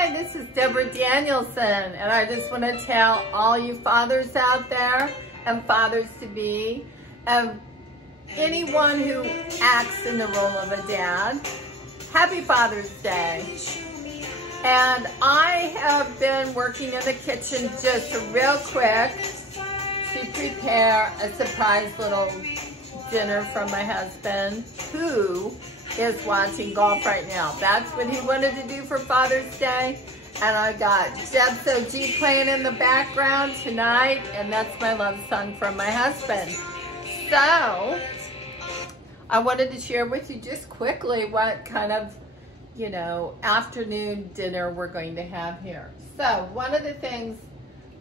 Hi, this is Debra Danielsen, and I just want to tell all you fathers out there and fathers-to-be, and anyone who acts in the role of a dad, happy Father's Day. And I have been working in the kitchen just real quick to prepare a surprise little dinner from my husband, who is watching golf right now. That's what he wanted to do for Father's Day. And I got Debz OG playing in the background tonight, and that's my love song from my husband. So, I wanted to share with you just quickly what kind of, afternoon dinner we're going to have here. So, one of the things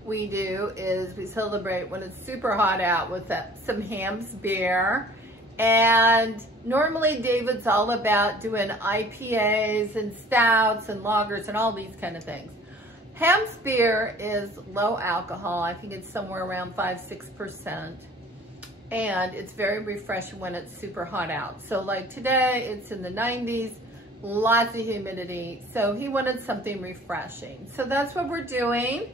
we do is we celebrate when it's super hot out with some Hamm's beer. And normally David's all about doing IPAs and stouts and lagers and all these kind of things. Hamm's beer is low alcohol. I think it's somewhere around 5–6%. And it's very refreshing when it's super hot out. So like today, it's in the 90s, lots of humidity. So he wanted something refreshing. So that's what we're doing.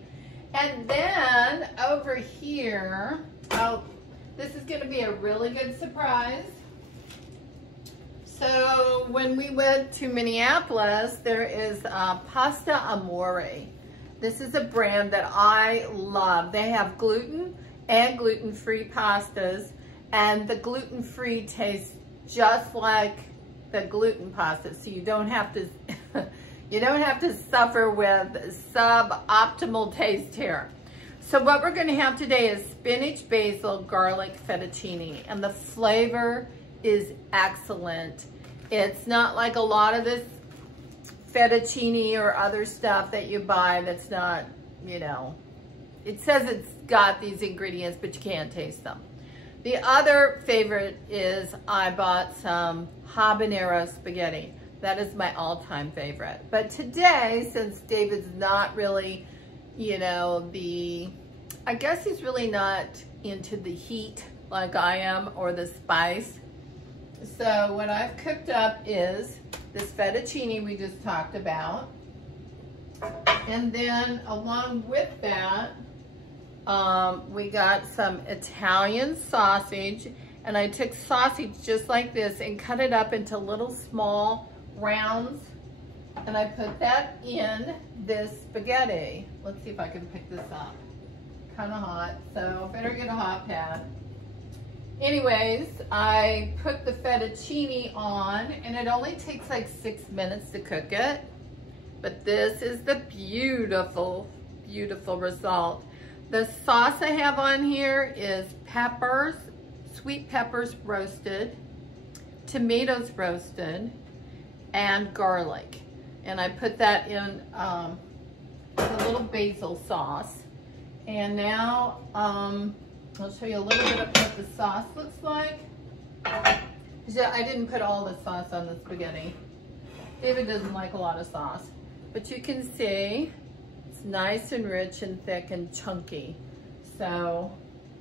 And then over here, this is gonna be a really good surprise. So when we went to Minneapolis, there is Pasta Amore. This is a brand that I love. They have gluten and gluten-free pastas, and the gluten-free tastes just like the gluten pasta, so you don't have to you don't have to suffer with suboptimal taste here. So what we're going to have today is spinach, basil, garlic fettuccine, and the flavor is excellent. It's not like a lot of this fettuccine or other stuff that you buy that's not, it says it's got these ingredients, but you can't taste them. The other favorite is I bought some habanero spaghetti. That is my all-time favorite. But today, since David's not really, I guess he's really not into the heat like I am or the spice. So what I've cooked up is this fettuccine we just talked about. And then along with that, we got some Italian sausage, and I took sausage just like this and cut it up into little small rounds, and I put that in this spaghetti. Let's see if I can pick this up. Kind of hot, so better get a hot pad. Anyways, I put the fettuccine on, and it only takes like 6 minutes to cook it, but this is the beautiful, beautiful result. The sauce I have on here is peppers, sweet peppers roasted, tomatoes roasted, and garlic. And I put that in a little basil sauce. And now I'll show you a little bit of what the sauce looks like. I didn't put all the sauce on the spaghetti. David doesn't like a lot of sauce. But you can see it's nice and rich and thick and chunky. So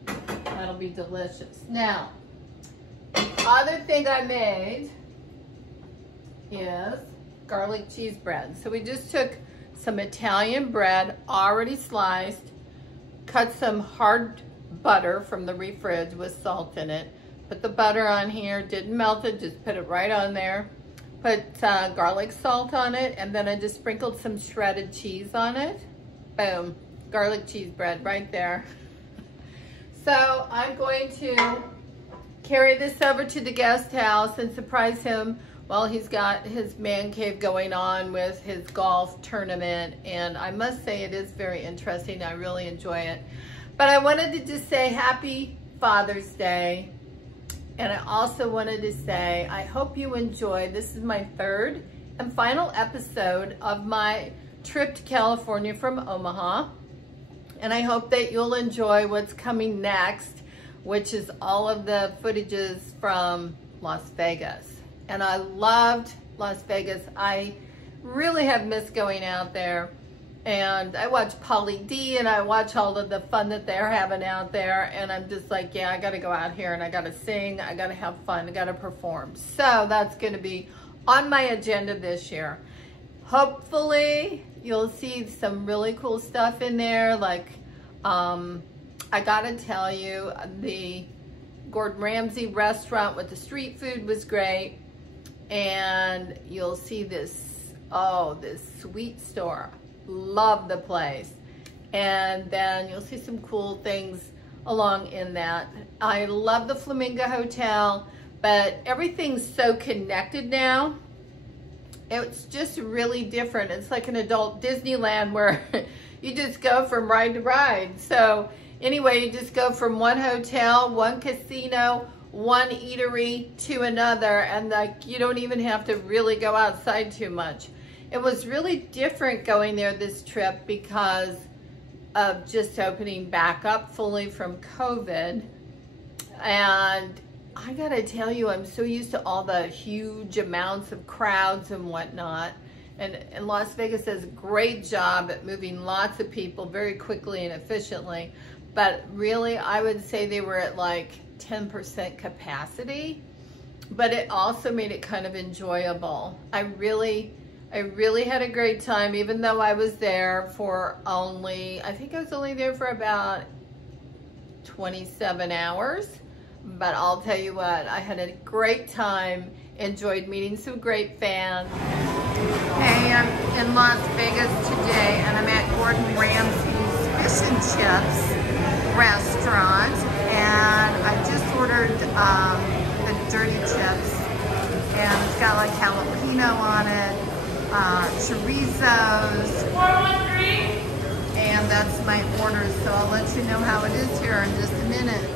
that'll be delicious. Now, the other thing I made is garlic cheese bread. So we just took some Italian bread, already sliced, cut some hard butter from the refrige with salt in it, put the butter on here, didn't melt it, just put it right on there, put garlic salt on it, and then I just sprinkled some shredded cheese on it. Boom, garlic cheese bread right there. So I'm going to carry this over to the guest house and surprise him while he's got his man cave going on with his golf tournament. And I must say it is very interesting. I really enjoy it. But I wanted to just say happy Father's Day. And I also wanted to say, I hope you enjoy. This is my third and final episode of my trip to California from Omaha. And I hope that you'll enjoy what's coming next, which is all of the footages from Las Vegas. And I loved Las Vegas. I really have missed going out there. And I watch Pauly D, and I watch all of the fun that they're having out there. And I'm just like, yeah, I got to go out here and I got to sing. I got to have fun. I got to perform. So that's going to be on my agenda this year. hopefully you'll see some really cool stuff in there. Like, I gotta tell you, the Gordon Ramsay restaurant with the street food was great. And you'll see this, this sweet store. Love the place. And then you'll see some cool things along in that. I love the Flamingo Hotel, but everything's so connected now. It's just really different. It's like an adult Disneyland where you just go from ride to ride. So anyway, you just go from one hotel, one casino, one eatery to another, and like you don't even have to really go outside too much. It was really different going there this trip because of just opening back up fully from COVID. And I gotta tell you, I'm so used to all the huge amounts of crowds and whatnot. And Las Vegas does a great job at moving lots of people very quickly and efficiently. But really, I would say they were at like 10% capacity, but it also made it kind of enjoyable. I really had a great time, even though I was there for I think I was only there for about 27 hours. But I'll tell you what, I had a great time, enjoyed meeting some great fans. Hey, I'm in Las Vegas today, and I'm at Gordon Ramsay's Fish and Chips restaurant, and I just ordered the dirty chips, and it's got like jalapeno on it, chorizos, and that's my order, so I'll let you know how it is here in just a minute.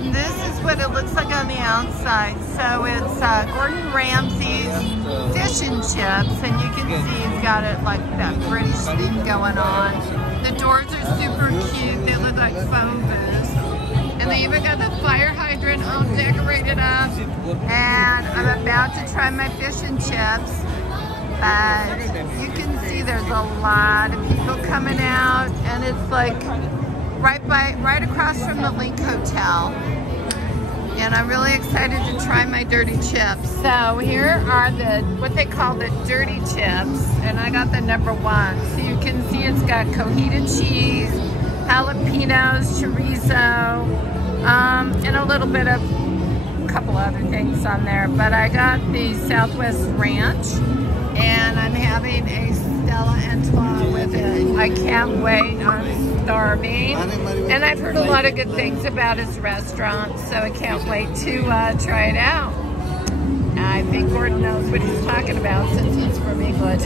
This is what it looks like on the outside. So it's Gordon Ramsay's Fish and Chips, and you can see he's got it like that British thing going on. The doors are super cute. They look like foam booths. And they even got the fire hydrant all decorated up. And I'm about to try my fish and chips. But you can see there's a lot of people coming out, and it's like right across from the Link Hotel. And I'm really excited to try my dirty chips. So here are what they call the dirty chips, and I got the #1. So you can see it's got cojita cheese, jalapenos, chorizo, and a little bit of a couple other things on there. But I got the Southwest Ranch, and I'm having a Stella Artois with it. I can't wait. I'm starving. And I've heard a lot of good things about his restaurant, so I can't wait to try it out. I think Gordon knows what he's talking about since he's from England.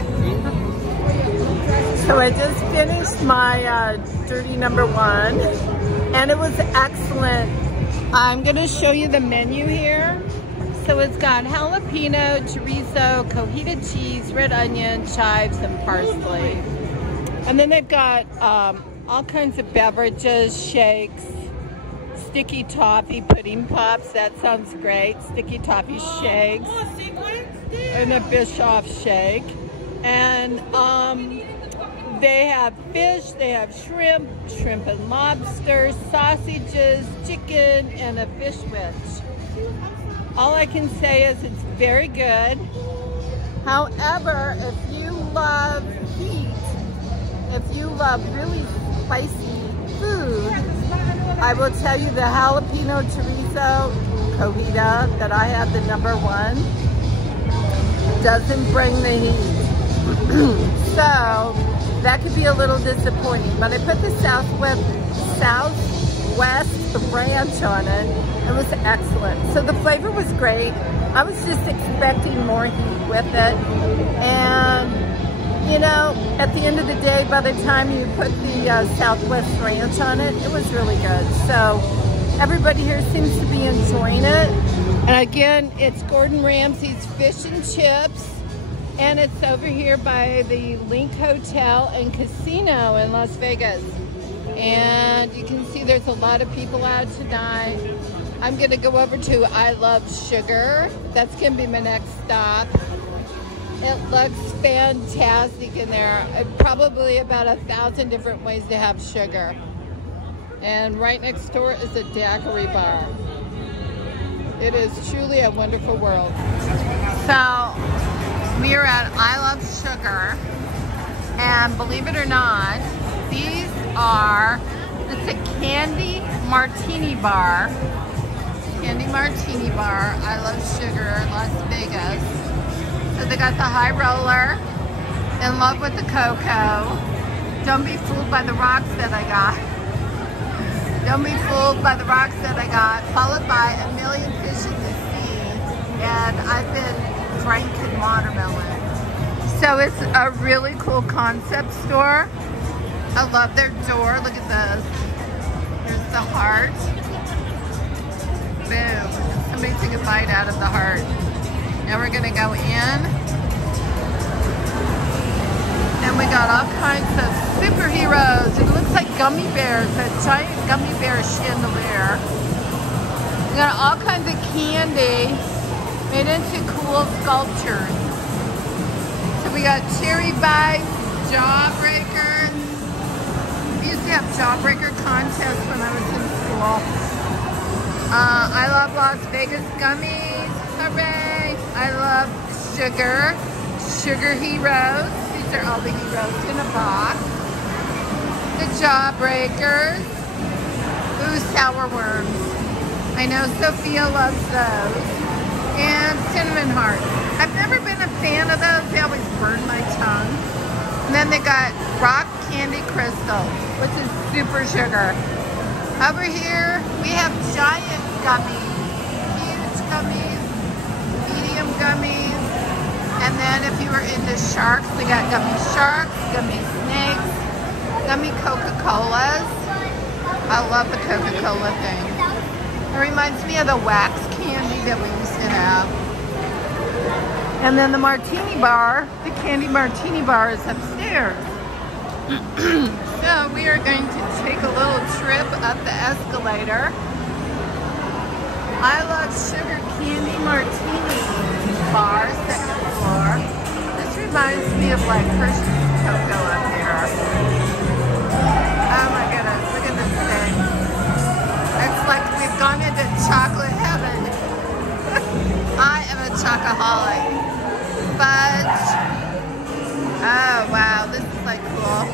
So I just finished my dirty #1, and it was excellent. I'm going to show you the menu here. So it's got jalapeno, chorizo, cojita cheese, red onion, chives, and parsley. And then they've got all kinds of beverages, shakes, sticky toffee pudding pops. That sounds great. Sticky toffee shakes. And a Bischoff shake. And they have fish, they have shrimp and lobster, sausages, chicken, and a fish wedge. All I can say is it's very good. However, if you love heat, if you love really spicy food, I will tell you the jalapeno chorizo cojita that I have, the #1, doesn't bring the heat. So that could be a little disappointing. But I put the Southwest Ranch on it. It was excellent. So the flavor was great. I was just expecting more heat with it. And, you know, at the end of the day, by the time you put the Southwest Ranch on it, it was really good. So everybody here seems to be enjoying it. And again, it's Gordon Ramsay's Fish and Chips. And it's over here by the Link Hotel and Casino in Las Vegas. And you can see there's a lot of people out tonight. I'm gonna go over to I Love Sugar. That's gonna be my next stop. It looks fantastic in there. Probably about 1,000 different ways to have sugar. And right next door is a daiquiri bar. It is truly a wonderful world. So we are at I Love Sugar. And believe it or not, these are, it's a candy Martini Bar. Candy Martini Bar. I love sugar, Las Vegas. So they got the high roller. In love with the cocoa. Don't be fooled by the rocks that I got. Don't be fooled by the rocks that I got. Followed by a million fish in the sea. And I've been drinking watermelon. So it's a really cool concept store. I love their door. Look at this. There's the heart. Boom. Somebody took a bite out of the heart. Now we're gonna go in. And we got all kinds of superheroes. It looks like gummy bears, a giant gummy bear chandelier. We got all kinds of candy made into cool sculptures. So we got cherry bites, jawbreakers. We used to have jawbreaker contests when I was in school. I love Las Vegas gummies. Hooray! I love sugar. Sugar heroes. These are all the heroes in a box. The jawbreakers. Ooh, sour worms. I know Sophia loves those. And cinnamon hearts. I've never been a fan of those. They always burn my tongue. And then they got rock candy crystal, which is super sugar. Over here, we have giant gummies. Huge gummies. Medium gummies. And then if you were into sharks, we got gummy sharks, gummy snakes, gummy Coca-Colas. I love the Coca-Cola thing. It reminds me of the wax candy that we used to have. And then the Martini Bar, the candy Martini Bar is upstairs. So we are going to take a little trip up the escalator. I love sugar candy Martini Bar, second floor. This reminds me of like Hershey's cocoa up here. Oh my goodness, look at this thing. It's like we've gone into chocolate heaven. I am a chocoholic. Fudge. Oh wow, this is like cool.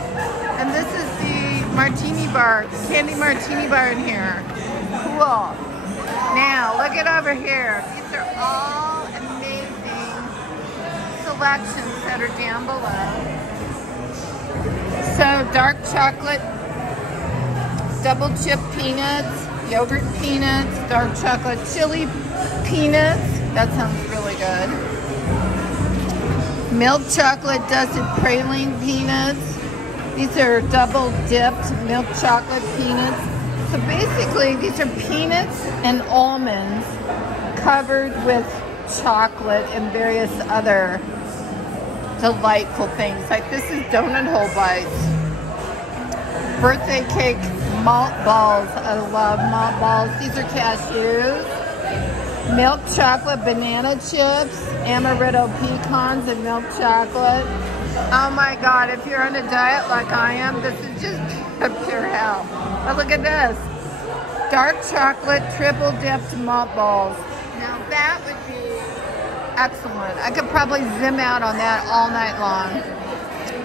And this is the Martini Bar, candy Martini Bar in here. Cool. Now, look at over here. These are all amazing selections that are down below. So, dark chocolate, double chip peanuts, yogurt peanuts, dark chocolate chili peanuts. That sounds really good. Milk chocolate dusted praline peanuts. These are double dipped milk chocolate peanuts. So basically, these are peanuts and almonds covered with chocolate and various other delightful things. Like this is donut hole bites. Birthday cake malt balls. I love malt balls. These are cashews. Milk chocolate banana chips. Amaretto pecans and milk chocolate. Oh my God, if you're on a diet like I am, this is just pure hell. But look at this. Dark chocolate triple dipped malt balls. Now that would be excellent. I could probably zim out on that all night long.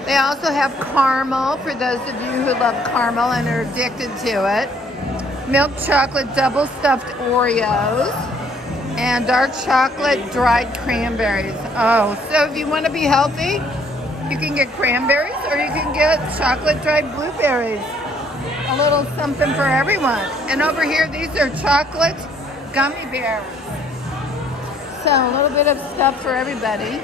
They also have caramel for those of you who love caramel and are addicted to it. Milk chocolate double stuffed Oreos. And dark chocolate dried cranberries. Oh, so if you want to be healthy, you can get cranberries or you can get chocolate dried blueberries. A little something for everyone. And over here, these are chocolate gummy bears. So a little bit of stuff for everybody.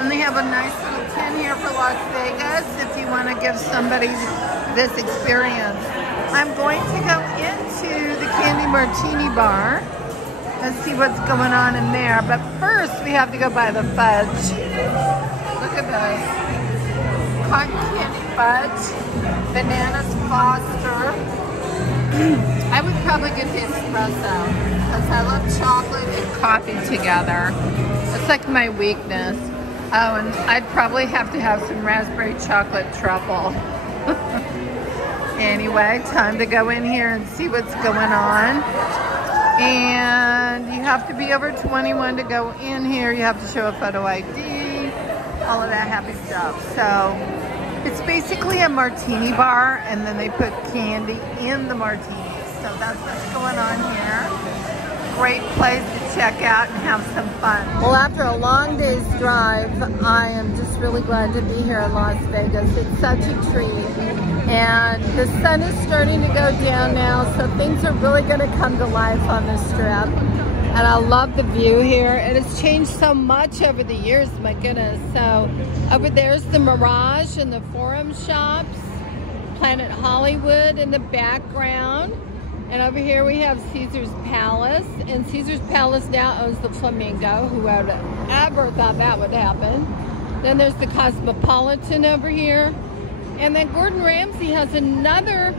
And they have a nice little tin here for Las Vegas if you want to give somebody this experience. I'm going to go into the Candy Martini Bar. Let's see what's going on in there. But first, we have to go buy the fudge. Look at this. Cotton candy fudge. Bananas Foster. I would probably get the espresso because I love chocolate and coffee together. It's like my weakness. Oh, and I'd probably have to have some raspberry chocolate truffle. Anyway, time to go in here and see what's going on. And you have to be over 21 to go in here. You have to show a photo ID. all of that happy stuff. So it's basically a martini bar, and then they put candy in the martinis. So that's what's going on here. Great place to check out and have some fun. Well, after a long day's drive, I am just really glad to be here in Las Vegas. It's such a treat. And the sun is starting to go down now, so things are really going to come to life on the Strip. And I love the view here. It has changed so much over the years, my goodness. So over there's the Mirage and the Forum Shops, Planet Hollywood in the background. And over here we have Caesar's Palace. And Caesar's Palace now owns the Flamingo. Who would have ever thought that would happen? Then there's the Cosmopolitan over here. And then Gordon Ramsay has another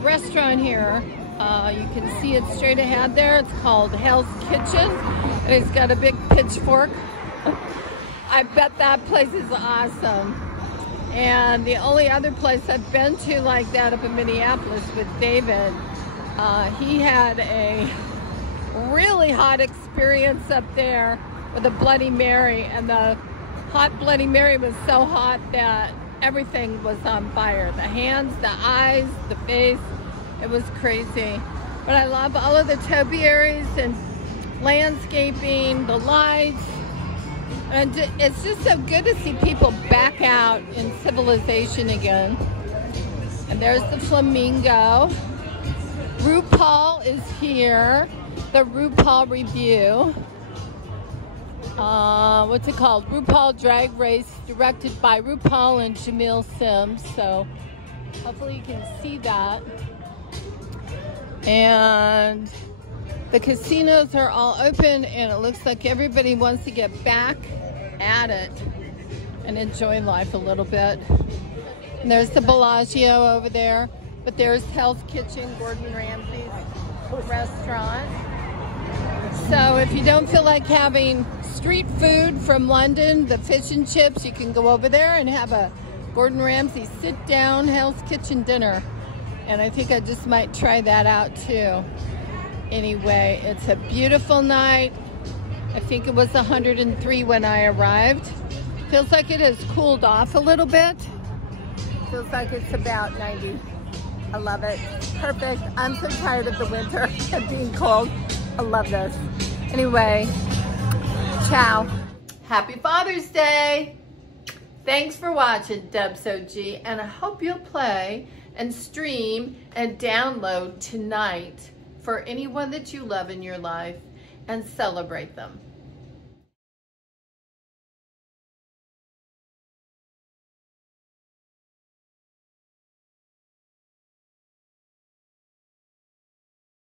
restaurant here. You can see it straight ahead there. It's called Hell's Kitchen. And it's got a big pitchfork. I bet that place is awesome. And the only other place I've been to like that up in Minneapolis with David, he had a really hot experience up there with a Bloody Mary, and the hot Bloody Mary was so hot that everything was on fire. The hands, the eyes, the face, it was crazy. But I love all of the topiaries and landscaping, the lights, and it's just so good to see people back out in civilization again. And there's the Flamingo. RuPaul is here, the RuPaul review. What's it called? RuPaul Drag Race, directed by RuPaul and Jamil Sims. So hopefully you can see that. And the casinos are all open, and it looks like everybody wants to get back at it and enjoy life a little bit. And there's the Bellagio over there. But there's Hell's Kitchen, Gordon Ramsay's restaurant. So if you don't feel like having street food from London, the fish and chips, you can go over there and have a Gordon Ramsay sit-down Hell's Kitchen dinner. And I think I just might try that out too. Anyway, it's a beautiful night. I think it was 103 when I arrived. Feels like it has cooled off a little bit. Feels like it's about 90. I love it. Perfect. I'm so tired of the winter and being cold. I love this. Anyway, ciao. Happy Father's Day. Thanks for watching Debz OG, and I hope you'll play and stream and download tonight for anyone that you love in your life and celebrate them.